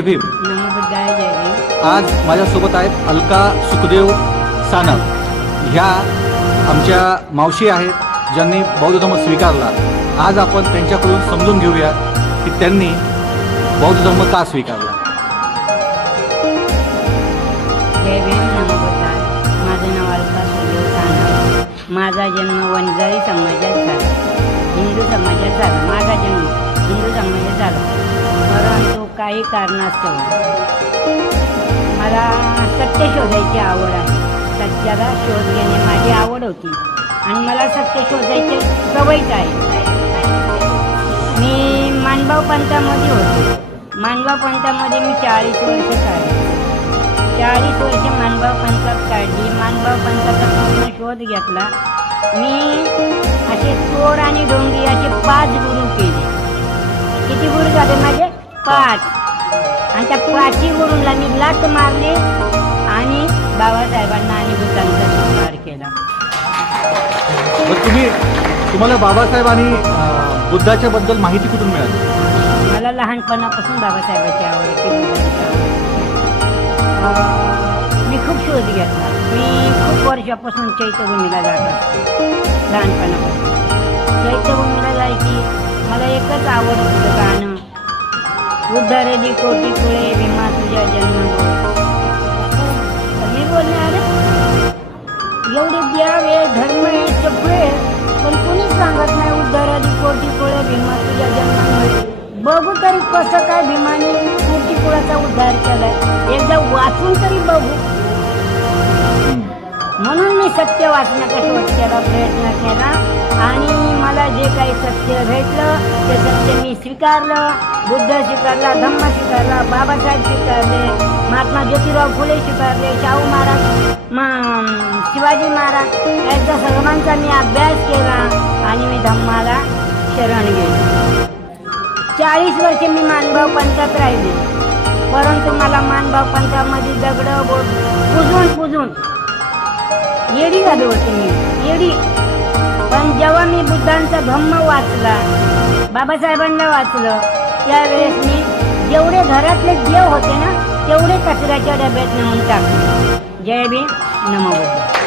जय भीम. नमोबुद्धाय जय भीम. आज माझ्यासोबत आहेत अलका सुखदेव सानप. ह्या आमच्या मावशी आहेत ज्यांनी बौद्ध धर्म स्वीकारला. आज आपण त्यांच्याकडून समजून घेऊया की त्यांनी बौद्ध धर्म का स्वीकारला. जय भीम. नमोबुद्धाय. माझं नाव अलका सुखदेव सानप. माझा जन्म वंजारी समाजात झाला, हिंदू समाजात झाला. माझा जन्म हिंदू समाजात झाला, परंतु काही कारणास्तव मला सत्य शोधायची आवड आहे. सत्याला शोध घेणे माझी आवड होती आणि मला सत्य शोधायची सवयच आहे. मी मानभाव पंथामध्ये होते. मानभाव पंथामध्ये मी 40 वर्ष काढली. 40 वर्ष मानभाव पंथात काढली. मानभाव पंथाचा पूर्ण शोध घेतला. मी असे चोर आणि ढोंगी असे 5 गुरु केले. किती गुरु झाले माझे? 5. आणि त्या 5ही गुरूंना मी लाट मारली आणि बाबासाहेबांना आणि बुद्धांचा स्वीकार केला. तुम्हाला बाबासाहेब आणि बुद्धाच्या बद्दल माहिती कुठून मिळाली? मला लहानपणापासून बाबासाहेबांची आवड होती, बुद्धांची आवड. मी खूप शोध घेतला. मी खूप वर्षापासून चैत्यभूमीला जात असते. लहानपणापासून चैत्यभूमीला जायची. मला एकच आवड होतं गाणं, उद्धारली कोटी कुळे भीमा तुझ्या जन्म. मी बोलले अरे एवढे द्यावे धर्म आहे सगळे, पण कुणीच सांगत नाही उद्धारली कोटी कुळे भीमा तुझ्या जन्म. बघू तरी कसं काय भीमाने कोटी कुळाचा उद्धार केलाय, एकदा वाचून तरी बघू. म्हणून मी सत्य वाचण्याचा शोध केला, प्रयत्न केला आणि मला जे काही सत्य भेटलं ते सत्य मी स्वीकारलं. बुद्ध स्वीकारला, धम्म स्वीकारला, बाबासाहेब स्वीकारले, महात्मा ज्योतिराव फुले स्वीकारले, शाहू महाराज, शिवाजी महाराज यांच्या सर्वांचा मी अभ्यास केला आणि मी धम्माला शरण गेले. 40 वर्षे मी मानभाव पंथात राहिले, परंतु मला मानभाव पंथामध्ये दगडं पुजून येडी झालो होतो मी, येडी. पण जेव्हा मी बुद्धांचा धम्म वाचला, बाबासाहेबांना वाचलं, त्यावेळेस मी जेवढे घरातले देव होते ना तेवढे कचऱ्याच्या डब्यात नेऊन टाकले. जय भीम. नमो बुद्धाय.